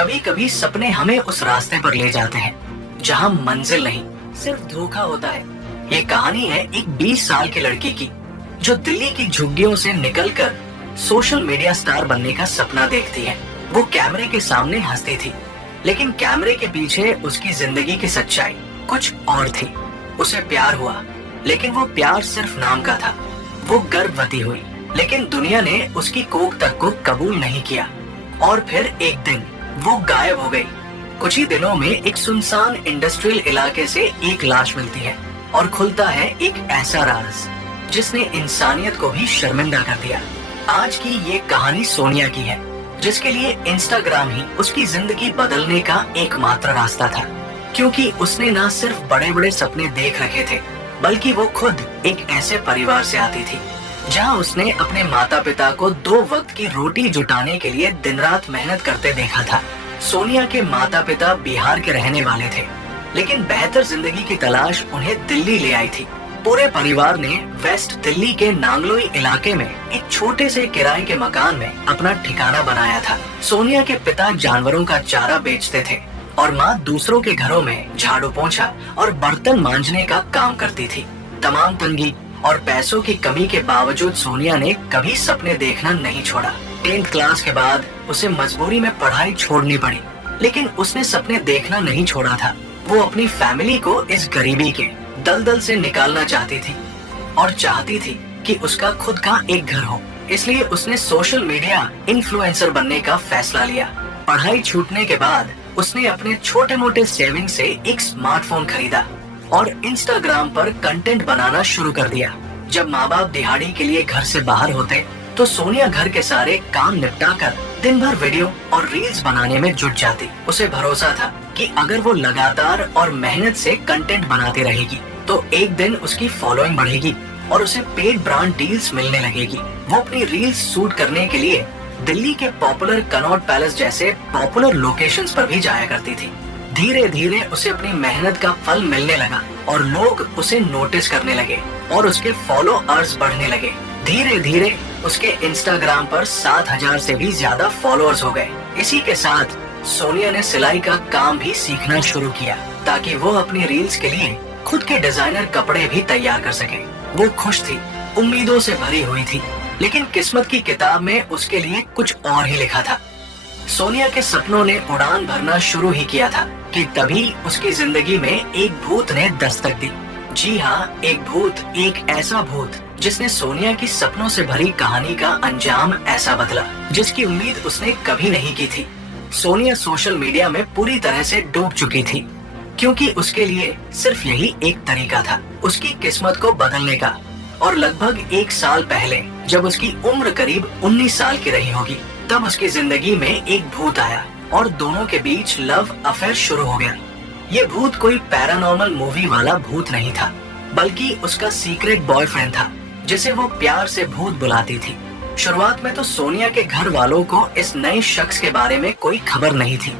कभी कभी सपने हमें उस रास्ते पर ले जाते हैं जहां मंजिल नहीं, सिर्फ धोखा होता है। ये कहानी है एक 20 साल की लड़की की जो दिल्ली की झुग्गियों से निकलकर सोशल मीडिया स्टार बनने का सपना देखती है। वो कैमरे के सामने हंसती थी, लेकिन कैमरे के पीछे उसकी जिंदगी की सच्चाई कुछ और थी। उसे प्यार हुआ, लेकिन वो प्यार सिर्फ नाम का था। वो गर्भवती हुई, लेकिन दुनिया ने उसकी कोख तक को कबूल नहीं किया। और फिर एक दिन वो गायब हो गई। कुछ ही दिनों में एक सुनसान इंडस्ट्रियल इलाके से एक लाश मिलती है और खुलता है एक ऐसा राज जिसने इंसानियत को भी शर्मिंदा कर दिया। आज की ये कहानी सोनिया की है, जिसके लिए इंस्टाग्राम ही उसकी जिंदगी बदलने का एकमात्र रास्ता था। क्योंकि उसने न सिर्फ बड़े बड़े सपने देख रखे थे, बल्कि वो खुद एक ऐसे परिवार से आती थी जहां उसने अपने माता पिता को 2 वक्त की रोटी जुटाने के लिए दिन रात मेहनत करते देखा था। सोनिया के माता पिता बिहार के रहने वाले थे, लेकिन बेहतर जिंदगी की तलाश उन्हें दिल्ली ले आई थी। पूरे परिवार ने वेस्ट दिल्ली के नांगलोई इलाके में एक छोटे से किराए के मकान में अपना ठिकाना बनाया था। सोनिया के पिता जानवरों का चारा बेचते थे और माँ दूसरों के घरों में झाड़ू पोंछा और बर्तन मांजने का काम करती थी। तमाम तंगी और पैसों की कमी के बावजूद सोनिया ने कभी सपने देखना नहीं छोड़ा। 10th क्लास के बाद उसे मजबूरी में पढ़ाई छोड़नी पड़ी, लेकिन उसने सपने देखना नहीं छोड़ा था। वो अपनी फैमिली को इस गरीबी के दलदल से निकालना चाहती थी और चाहती थी कि उसका खुद का एक घर हो। इसलिए उसने सोशल मीडिया इन्फ्लुएंसर बनने का फैसला लिया। पढ़ाई छूटने के बाद उसने अपने छोटे मोटे सेविंग से एक स्मार्टफोन खरीदा और इंस्टाग्राम पर कंटेंट बनाना शुरू कर दिया। जब माँ बाप दिहाड़ी के लिए घर से बाहर होते तो सोनिया घर के सारे काम निपटाकर दिन भर वीडियो और रील्स बनाने में जुट जाती। उसे भरोसा था कि अगर वो लगातार और मेहनत से कंटेंट बनाती रहेगी तो एक दिन उसकी फॉलोइंग बढ़ेगी और उसे पेड ब्रांड डील्स मिलने लगेगी। वो अपनी रील्स शूट करने के लिए दिल्ली के पॉपुलर कनॉट पैलेस जैसे पॉपुलर लोकेशंस पर भी जाया करती थी। धीरे धीरे उसे अपनी मेहनत का फल मिलने लगा और लोग उसे नोटिस करने लगे और उसके फॉलोअर्स बढ़ने लगे। धीरे धीरे उसके इंस्टाग्राम पर 7,000 से भी ज्यादा फॉलोअर्स हो गए। इसी के साथ सोनिया ने सिलाई का काम भी सीखना शुरू किया ताकि वो अपनी रील्स के लिए खुद के डिजाइनर कपड़े भी तैयार कर सके। वो खुश थी, उम्मीदों से भरी हुई थी, लेकिन किस्मत की किताब में उसके लिए कुछ और ही लिखा था। सोनिया के सपनों ने उड़ान भरना शुरू ही किया था कि तभी उसकी जिंदगी में एक भूत ने दस्तक दी। जी हाँ, एक भूत, एक ऐसा भूत जिसने सोनिया की सपनों से भरी कहानी का अंजाम ऐसा बदला जिसकी उम्मीद उसने कभी नहीं की थी। सोनिया सोशल मीडिया में पूरी तरह से डूब चुकी थी, क्योंकि उसके लिए सिर्फ यही एक तरीका था उसकी किस्मत को बदलने का। और लगभग 1 साल पहले जब उसकी उम्र करीब 19 साल की रही होगी, तब उसकी जिंदगी में एक भूत आया और दोनों के बीच लव अफेयर शुरू हो गया। ये भूत कोई पैरानॉर्मल मूवी वाला भूत नहीं था, बल्कि उसका सीक्रेट बॉयफ्रेंड था जिसे वो प्यार से भूत बुलाती थी। शुरुआत में तो सोनिया के घर वालों को इस नए शख्स के बारे में कोई खबर नहीं थी,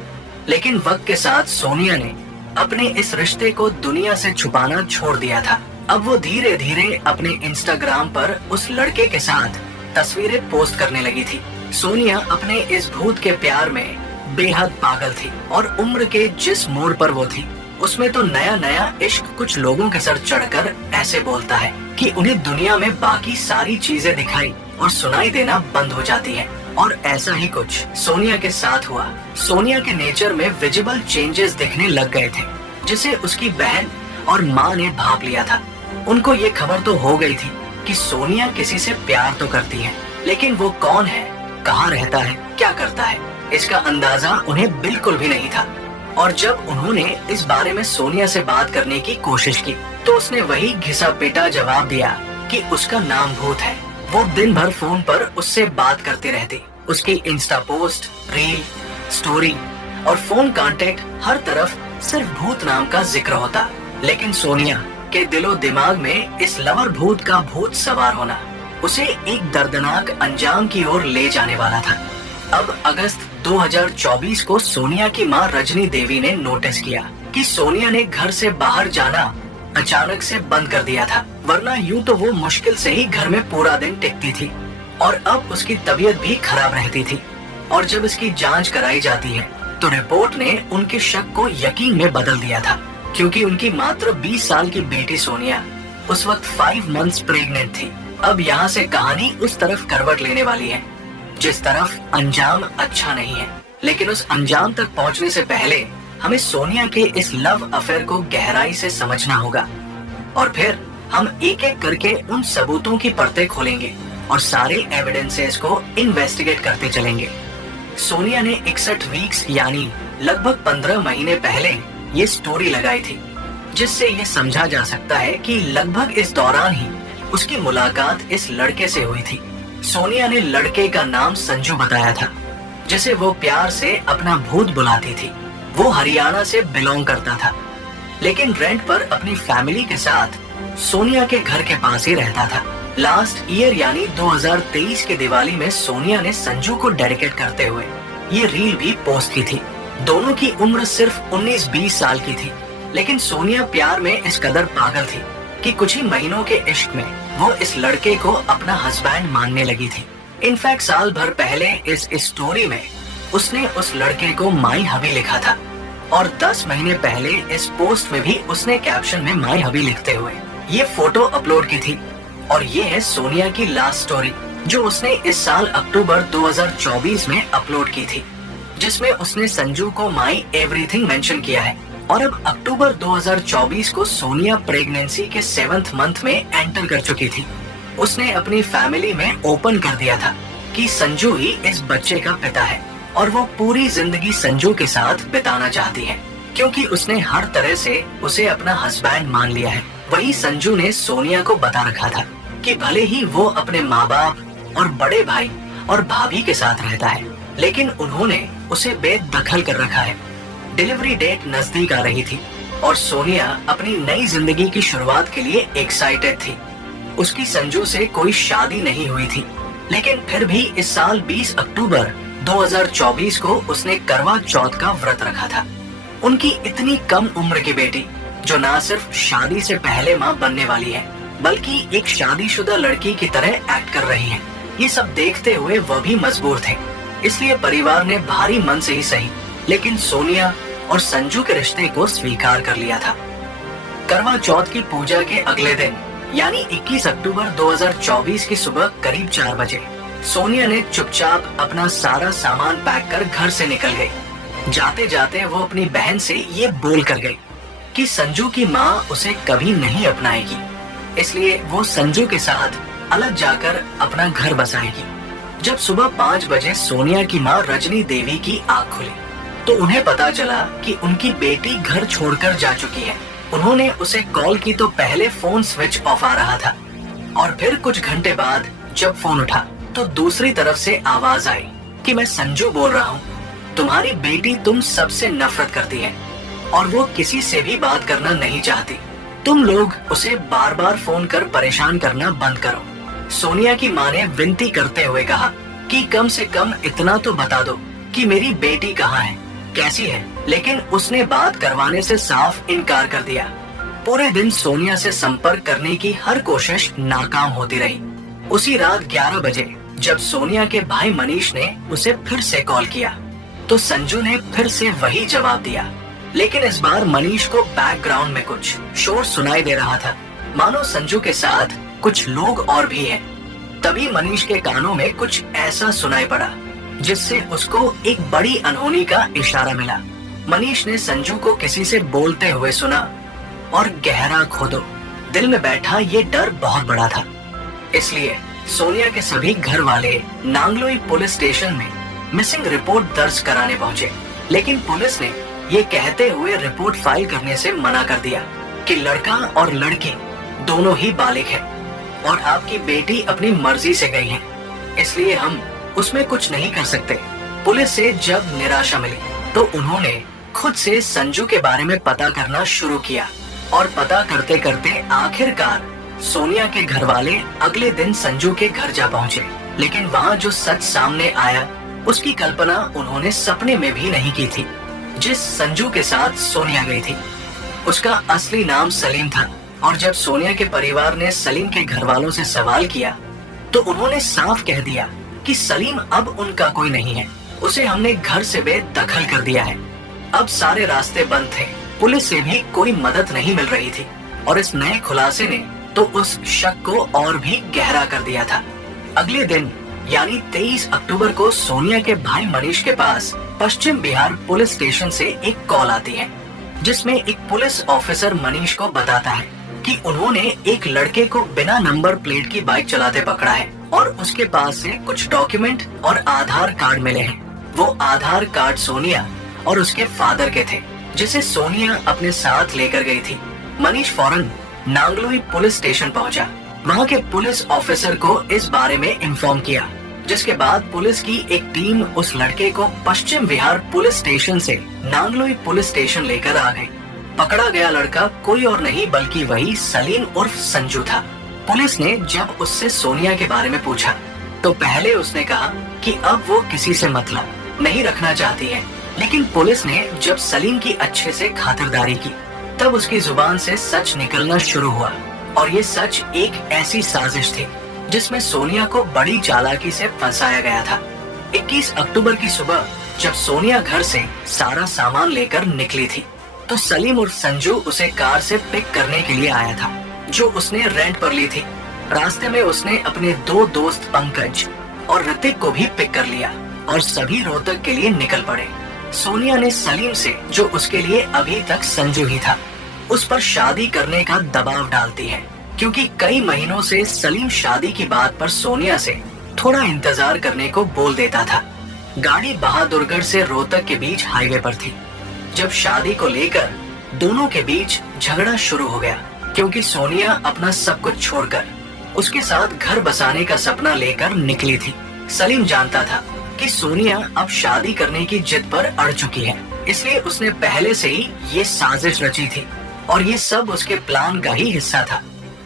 लेकिन वक्त के साथ सोनिया ने अपने इस रिश्ते को दुनिया से छुपाना छोड़ दिया था। अब वो धीरे धीरे अपने इंस्टाग्राम पर उस लड़के के साथ तस्वीरें पोस्ट करने लगी थी। सोनिया अपने इस भूत के प्यार में बेहद पागल थी और उम्र के जिस मोड़ पर वो थी उसमें तो नया नया इश्क कुछ लोगों के सर चढ़कर ऐसे बोलता है कि उन्हें दुनिया में बाकी सारी चीजें दिखाई और सुनाई देना बंद हो जाती है। और ऐसा ही कुछ सोनिया के साथ हुआ। सोनिया के नेचर में विजिबल चेंजेस दिखने लग गए थे, जिसे उसकी बहन और माँ ने भाप लिया था। उनको ये खबर तो हो गई थी कि सोनिया किसी से प्यार तो करती है, लेकिन वो कौन है, कहाँ रहता है, क्या करता है, इसका अंदाजा उन्हें बिल्कुल भी नहीं था। और जब उन्होंने इस बारे में सोनिया से बात करने की कोशिश की तो उसने वही घिसा पिटा जवाब दिया कि उसका नाम भूत है। वो दिन भर फोन पर उससे बात करती रहती। उसकी इंस्टा पोस्ट, रील, स्टोरी और फोन कांटेक्ट हर तरफ सिर्फ भूत नाम का जिक्र होता। लेकिन सोनिया के दिलो दिमाग में इस लवर भूत का भूत सवार होना उसे एक दर्दनाक अंजाम की ओर ले जाने वाला था। अब अगस्त 2024 को सोनिया की मां रजनी देवी ने नोटिस किया कि सोनिया ने घर से बाहर जाना अचानक से बंद कर दिया था, वरना यूं तो वो मुश्किल से ही घर में पूरा दिन टिकती थी और अब उसकी तबीयत भी खराब रहती थी। और जब इसकी जांच कराई जाती है तो रिपोर्ट ने उनके शक को यकीन में बदल दिया था, क्योंकि उनकी मात्र 20 साल की बेटी सोनिया उस वक्त 5 मंथ्स प्रेग्नेंट थी। अब यहाँ से कहानी उस तरफ करवट लेने वाली है जिस तरफ अंजाम अच्छा नहीं है। लेकिन उस अंजाम तक पहुँचने से पहले हमें सोनिया के इस लव अफेयर को गहराई से समझना होगा, और फिर हम एक एक करके उन सबूतों की परतें खोलेंगे और सारे एविडेंसेस को इन्वेस्टिगेट करते चलेंगे। सोनिया ने 61 वीक्स यानी लगभग 15 महीने पहले ये स्टोरी लगाई थी, जिससे ये समझा जा सकता है कि लगभग इस दौरान ही उसकी मुलाकात इस लड़के से हुई थी। सोनिया ने लड़के का नाम संजू बताया था, जिसे वो प्यार से अपना भूत बुलाती थी। वो हरियाणा से बिलोंग करता था, लेकिन रेंट पर अपनी फैमिली के साथ सोनिया के घर के पास ही रहता था। लास्ट ईयर यानी 2023 के दिवाली में सोनिया ने संजू को डेडिकेट करते हुए ये रील भी पोस्ट की थी। दोनों की उम्र सिर्फ 19-20 साल की थी, लेकिन सोनिया प्यार में इस कदर पागल थी कि कुछ ही महीनों के इश्क में वो इस लड़के को अपना हस्बैंड मानने लगी थी। इनफैक्ट साल भर पहले इस स्टोरी में उसने उस लड़के को माई हबी लिखा था, और 10 महीने पहले इस पोस्ट में भी उसने कैप्शन में माई हबी लिखते हुए ये फोटो अपलोड की थी। और ये है सोनिया की लास्ट स्टोरी, जो उसने इस साल अक्टूबर 2024 में अपलोड की थी, जिसमें उसने संजू को माई एवरीथिंग मेंशन किया है। और अब अक्टूबर 2024 को सोनिया प्रेगनेंसी के 7th मंथ में एंटर कर चुकी थी। उसने अपनी फैमिली में ओपन कर दिया था कि संजू ही इस बच्चे का पिता है, और वो पूरी जिंदगी संजू के साथ बिताना चाहती है, क्योंकि उसने हर तरह से उसे अपना हस्बैंड मान लिया है। वही संजू ने सोनिया को बता रखा था कि भले ही वो अपने माँ बाप और बड़े भाई और भाभी के साथ रहता है, लेकिन उन्होंने उसे बेदखल कर रखा है। डिलीवरी डेट नजदीक आ रही थी और सोनिया अपनी नई जिंदगी की शुरुआत के लिए एक्साइटेड थी। उसकी संजू से कोई शादी नहीं हुई थी, लेकिन फिर भी इस साल 20 अक्टूबर 2024 को उसने करवा चौथ का व्रत रखा था। उनकी इतनी कम उम्र की बेटी, जो ना सिर्फ शादी से पहले माँ बनने वाली है, बल्कि एक शादीशुदा लड़की की तरह एक्ट कर रही है, ये सब देखते हुए वह भी मजबूर थे। इसलिए परिवार ने भारी मन से ही सही, लेकिन सोनिया और संजू के रिश्ते को स्वीकार कर लिया था। करवा चौथ की पूजा के अगले दिन यानी 21 अक्टूबर 2024 की सुबह करीब 4 बजे सोनिया ने चुपचाप अपना सारा सामान पैक कर घर से निकल गई। जाते जाते वो अपनी बहन से ये बोल कर गई कि संजू की माँ उसे कभी नहीं अपनाएगी, इसलिए वो संजू के साथ अलग जाकर अपना घर बसाएगी। जब सुबह 5 बजे सोनिया की माँ रजनी देवी की आँख खुली तो उन्हें पता चला कि उनकी बेटी घर छोड़कर जा चुकी है। उन्होंने उसे कॉल की तो पहले फोन स्विच ऑफ आ रहा था, और फिर कुछ घंटे बाद जब फोन उठा तो दूसरी तरफ से आवाज आई कि मैं संजू बोल रहा हूँ, तुम्हारी बेटी तुम सबसे नफरत करती है और वो किसी से भी बात करना नहीं चाहती। तुम लोग उसे बार बार फोन कर परेशान करना बंद करो। सोनिया की माँ ने विनती करते हुए कहा कि कम से कम इतना तो बता दो कि मेरी बेटी कहाँ है, कैसी है, लेकिन उसने बात करवाने से साफ इनकार कर दिया। पूरे दिन सोनिया से संपर्क करने की हर कोशिश नाकाम होती रही। उसी रात 11 बजे जब सोनिया के भाई मनीष ने उसे फिर से कॉल किया तो संजू ने फिर से वही जवाब दिया, लेकिन इस बार मनीष को बैकग्राउंड में कुछ शोर सुनाई दे रहा था, मानो संजू के साथ कुछ लोग और भी हैं। तभी मनीष के कानों में कुछ ऐसा सुनाई पड़ा जिससे उसको एक बड़ी अनहोनी का इशारा मिला। मनीष ने संजू को किसी से बोलते हुए सुना और गहरा खोदो दिल में बैठा ये डर बहुत बड़ा था। इसलिए सोनिया के सभी घर वाले नांगलोई पुलिस स्टेशन में मिसिंग रिपोर्ट दर्ज कराने पहुंचे, लेकिन पुलिस ने ये कहते हुए रिपोर्ट फाइल करने से मना कर दिया कि लड़का और लड़की दोनों ही बालिग हैं और आपकी बेटी अपनी मर्जी से गई है, इसलिए हम उसमें कुछ नहीं कर सकते। पुलिस से जब निराशा मिली तो उन्होंने खुद से संजू के बारे में पता करना शुरू किया, और पता करते करते आखिरकार सोनिया के घर वाले अगले दिन संजू के घर जा पहुंचे। लेकिन वहाँ जो सच सामने आया उसकी कल्पना उन्होंने सपने में भी नहीं की थी। जिस संजू के साथ सोनिया गई थी उसका असली नाम सलीम था, और जब सोनिया के परिवार ने सलीम के घर वालों से सवाल किया तो उन्होंने साफ कह दिया कि सलीम अब उनका कोई नहीं है उसे हमने घर से बेदखल कर दिया है। अब सारे रास्ते बंद थे, पुलिस से भी कोई मदद नहीं मिल रही थी और इस नए खुलासे ने तो उस शक को और भी गहरा कर दिया था। अगले दिन यानी 23 अक्टूबर को सोनिया के भाई मनीष के पास पश्चिम बिहार पुलिस स्टेशन से एक कॉल आती है, जिसमें एक पुलिस ऑफिसर मनीष को बताता है कि उन्होंने एक लड़के को बिना नंबर प्लेट की बाइक चलाते पकड़ा है और उसके पास से कुछ डॉक्यूमेंट और आधार कार्ड मिले हैं। वो आधार कार्ड सोनिया और उसके फादर के थे, जिसे सोनिया अपने साथ लेकर गई थी। मनीष फौरन नांगलोई पुलिस स्टेशन पहुंचा। वहां के पुलिस ऑफिसर को इस बारे में इन्फॉर्म किया, जिसके बाद पुलिस की एक टीम उस लड़के को पश्चिम बिहार पुलिस स्टेशन से नांगलोई पुलिस स्टेशन लेकर आ गई। पकड़ा गया लड़का कोई और नहीं बल्कि वही सलीम उर्फ संजू था। पुलिस ने जब उससे सोनिया के बारे में पूछा तो पहले उसने कहा कि अब वो किसी से मतलब नहीं रखना चाहती है, लेकिन पुलिस ने जब सलीम की अच्छे से खातिरदारी की तब उसकी जुबान से सच निकलना शुरू हुआ और ये सच एक ऐसी साजिश थी जिसमें सोनिया को बड़ी चालाकी से फंसाया गया था। 21 अक्टूबर की सुबह जब सोनिया घर से सारा सामान लेकर निकली थी तो सलीम और संजू उसे कार से पिक करने के लिए आया था, जो उसने रेंट पर ली थी। रास्ते में उसने अपने दो दोस्त पंकज और ऋतिक को भी पिक कर लिया और सभी रोहतक के लिए निकल पड़े। सोनिया ने सलीम से, जो उसके लिए अभी तक संजू ही था, उस पर शादी करने का दबाव डालती है, क्योंकि कई महीनों से सलीम शादी की बात पर सोनिया से थोड़ा इंतजार करने को बोल देता था। गाड़ी बहादुरगढ़ से रोहतक के बीच हाईवे पर थी जब शादी को लेकर दोनों के बीच झगड़ा शुरू हो गया, क्योंकि सोनिया अपना सब कुछ छोड़कर उसके साथ घर बसाने का सपना लेकर निकली थी। सलीम जानता था कि सोनिया अब शादी करने की जिद पर अड़ चुकी है, इसलिए उसने पहले से ही ये साजिश रची थी और ये सब उसके प्लान का ही हिस्सा था।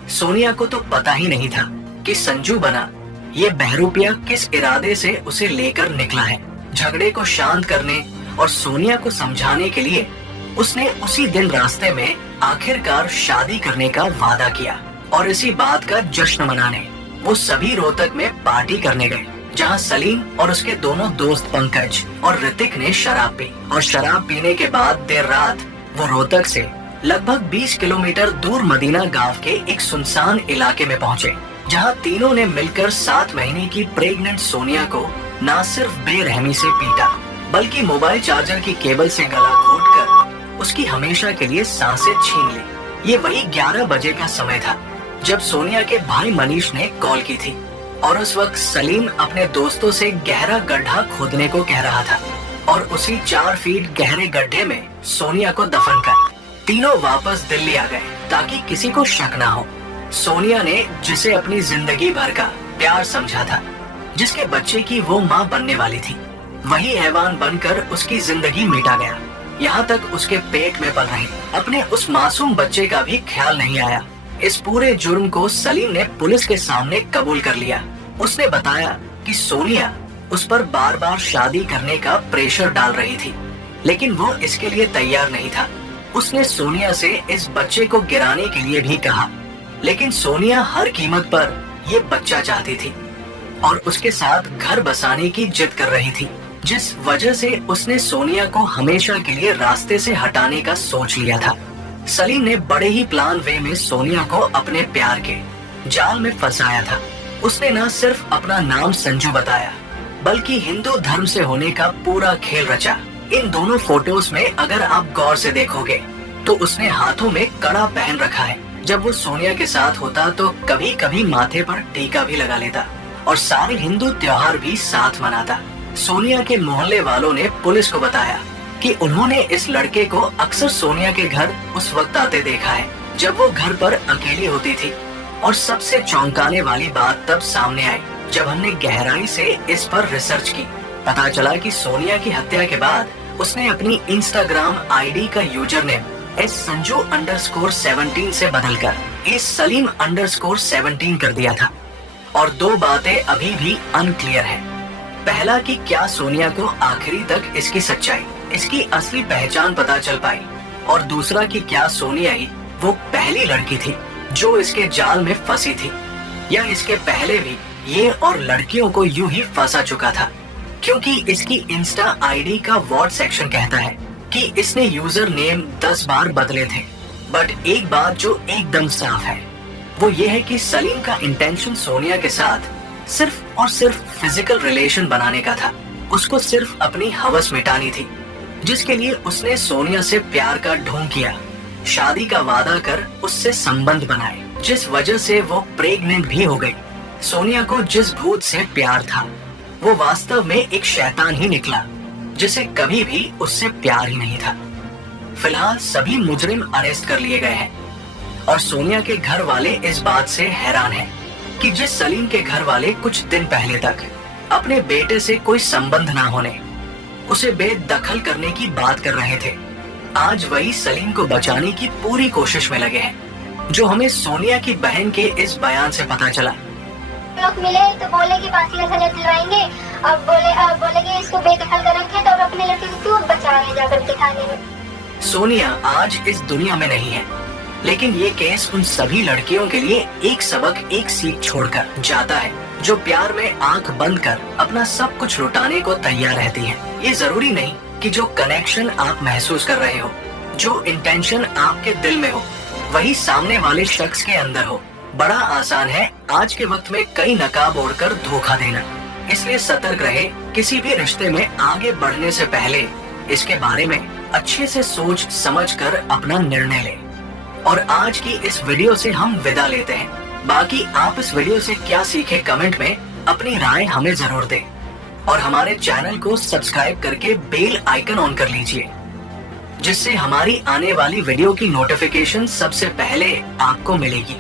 सोनिया को तो पता ही नहीं था कि संजू बना ये बहरूपिया किस इरादे से उसे लेकर निकला है। झगड़े को शांत करने और सोनिया को समझाने के लिए उसने उसी दिन रास्ते में आखिरकार शादी करने का वादा किया और इसी बात का जश्न मनाने वो सभी रोहतक में पार्टी करने गए, जहां सलीम और उसके दोनों दोस्त पंकज और ऋतिक ने शराब पी और शराब पीने के बाद देर रात वो रोहतक से लगभग 20 किलोमीटर दूर मदीना गांव के एक सुनसान इलाके में पहुंचे, जहां तीनों ने मिलकर 7 महीने की प्रेग्नेंट सोनिया को न सिर्फ बेरहमी से पीटा बल्कि मोबाइल चार्जर की केबल से गला घोंटकर उसकी हमेशा के लिए सांसें छीन ली। ये वही 11 बजे का समय था जब सोनिया के भाई मनीष ने कॉल की थी और उस वक्त सलीम अपने दोस्तों से गहरा गड्ढा खोदने को कह रहा था और उसी 4 फीट गहरे गड्ढे में सोनिया को दफन कर तीनों वापस दिल्ली आ गए ताकि किसी को शक ना हो। सोनिया ने जिसे अपनी जिंदगी भर का प्यार समझा था, जिसके बच्चे की वो माँ बनने वाली थी, वही हैवान बनकर उसकी जिंदगी मिटा गया। यहाँ तक उसके पेट में पल रहे अपने उस मासूम बच्चे का भी ख्याल नहीं आया। इस पूरे जुर्म को सलीम ने पुलिस के सामने कबूल कर लिया। उसने बताया कि सोनिया उस पर बार बार शादी करने का प्रेशर डाल रही थी, लेकिन वो इसके लिए तैयार नहीं था। उसने सोनिया से इस बच्चे को गिराने के लिए भी कहा, लेकिन सोनिया हर कीमत पर ये बच्चा चाहती थी और उसके साथ घर बसाने की जिद कर रही थी, जिस वजह से उसने सोनिया को हमेशा के लिए रास्ते से हटाने का सोच लिया था। सलीम ने बड़े ही प्लान वे में सोनिया को अपने प्यार के जाल में फंसाया था। उसने न सिर्फ अपना नाम संजू बताया बल्कि हिंदू धर्म से होने का पूरा खेल रचा। इन दोनों फोटोज में अगर आप गौर से देखोगे तो उसने हाथों में कड़ा पहन रखा है। जब वो सोनिया के साथ होता तो कभी कभी माथे पर टीका भी लगा लेता और सारे हिंदू त्योहार भी साथ मनाता। सोनिया के मोहल्ले वालों ने पुलिस को बताया कि उन्होंने इस लड़के को अक्सर सोनिया के घर उस वक्त आते देखा है जब वो घर पर अकेली होती थी। और सबसे चौंकाने वाली बात तब सामने आई जब हमने गहराई से इस पर रिसर्च की। पता चला कि सोनिया की हत्या के बाद उसने अपनी इंस्टाग्राम आईडी का यूजर नेम संजू_17 से बदलकर सलीम_17 कर दिया था। और 2 बातें अभी भी अनक्लियर है। पहला कि क्या सोनिया को आखिरी तक इसकी सच्चाई, इसकी असली पहचान पता चल पाई, और दूसरा कि क्या सोनिया ही वो पहली लड़की थी जो इसके जाल में फंसी थी, या इसके पहले भी ये और लड़कियों को यूं ही फंसा चुका था। क्योंकि इसकी इंस्टा आईडी का वॉट सेक्शन कहता है कि इसने यूजर नेम 10 बार बदले थे। बट एक बात जो एकदम साफ है वो ये है कि सलीम का इंटेंशन सोनिया के साथ सिर्फ और सिर्फ फिजिकल रिलेशन बनाने का था। उसको सिर्फ अपनी हवस मिटानी थी, जिसके लिए उसने सोनिया से प्यार का ढोंग किया, शादी का वादा कर उससे संबंध बनाए, जिस वजह से वो प्रेग्नेंट भी हो गई। सोनिया को जिस भूत से प्यार था वो वास्तव में एक शैतान ही निकला, जिसे कभी भी उससे प्यार ही नहीं था। फिलहाल सभी मुजरिम अरेस्ट कर लिए गए हैं और सोनिया के घर वाले इस बात से हैरान हैं कि जिस सलीम के घर वाले कुछ दिन पहले तक अपने बेटे से कोई संबंध ना होने, उसे बेदखल करने की बात कर रहे थे, आज वही सलीम को बचाने की पूरी कोशिश में लगे हैं। जो हमें सोनिया की बहन के इस बयान से पता चला। लोग मिले तो बोले कि फांसी का सजा दिलवाएंगे, अब बोले कि इसको बेदखल कर रखे तो अब अपने लड़के को क्यों बचा रहे जाकर के थाने में। सोनिया आज इस दुनिया में नहीं है, लेकिन ये केस उन सभी लड़कियों के लिए एक सबक, एक सीख छोड़कर जाता है जो प्यार में आंख बंद कर अपना सब कुछ लुटाने को तैयार रहती है। ये जरूरी नहीं कि जो कनेक्शन आप महसूस कर रहे हो, जो इंटेंशन आपके दिल में हो, वही सामने वाले शख्स के अंदर हो। बड़ा आसान है आज के वक्त में कई नकाब ओढ़कर धोखा देना, इसलिए सतर्क रहे। किसी भी रिश्ते में आगे बढ़ने से पहले इसके बारे में अच्छे से सोच समझ कर अपना निर्णय ले। और आज की इस वीडियो से हम विदा लेते हैं। बाकी आप इस वीडियो से क्या सीखे कमेंट में अपनी राय हमें जरूर दें और हमारे चैनल को सब्सक्राइब करके बेल आइकन ऑन कर लीजिए, जिससे हमारी आने वाली वीडियो की नोटिफिकेशन सबसे पहले आपको मिलेगी।